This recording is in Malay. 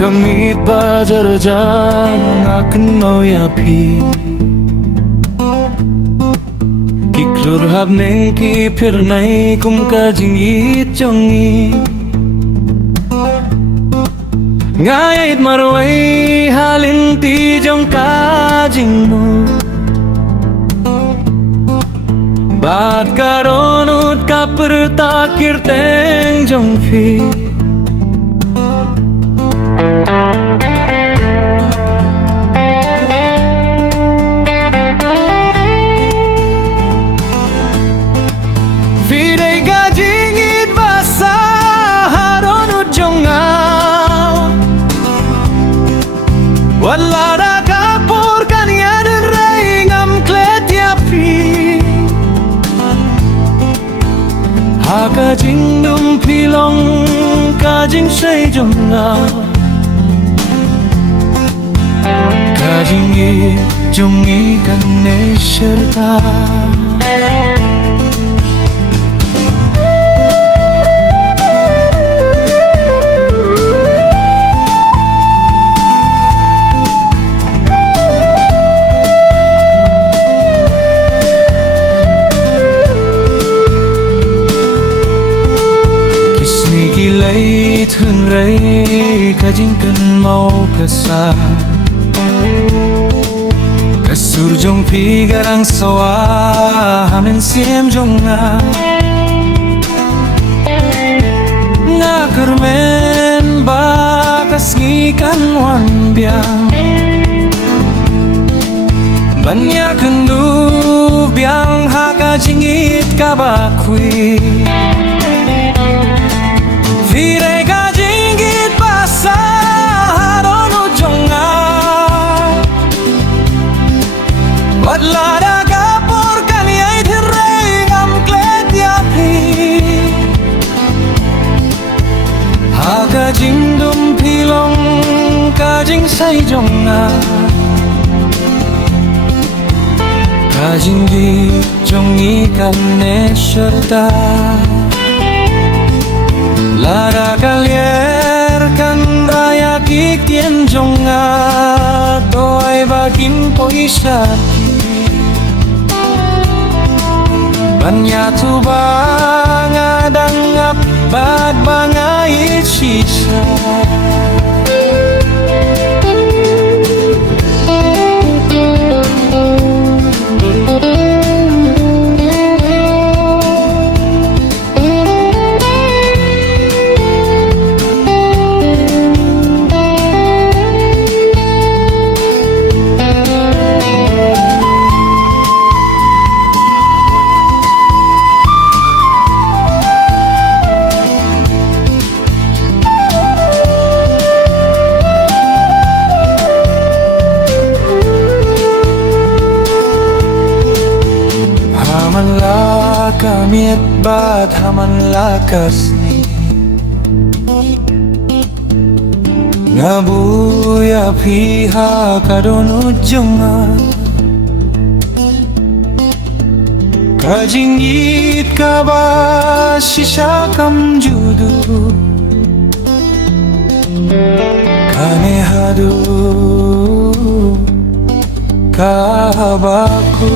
Kamit bajarjan akan mau yapi Kiklur hab neng ki phir nai kum ka jingit jongi Ngayait marwai halin ti jong ka jingmu Bat karonut ka pertakir teng jong fi Vidai gajingit basa haronut jongaw Wala da kapur kanya den ray ngam klet yapi Haka jingdum pilong kajing say jongaw Kajingi jungi kanne serta Kisni gilai thun rai kajing kan mau kasa Kasur jong pi garang sawa hamen siem jong nga kermen bakas ngikan wan biang Banya kendu biang haka jingit kabakui Vire ka jingit basa harono jonga Wadla da kapur kanyai thirai ngam klet yapi Haka jingdum pilong kajing say jonga Kajinggi jongi kanne serta Lara kalier kan raya kikien jonga Toai bakin poisati Banya tu banga dangap bad banga sisa Hamanlah kamit bat hamanlah kasni Ngabuya piha kadonut jonga Kajingit kaba sisa kam judu Kane hadu kabaku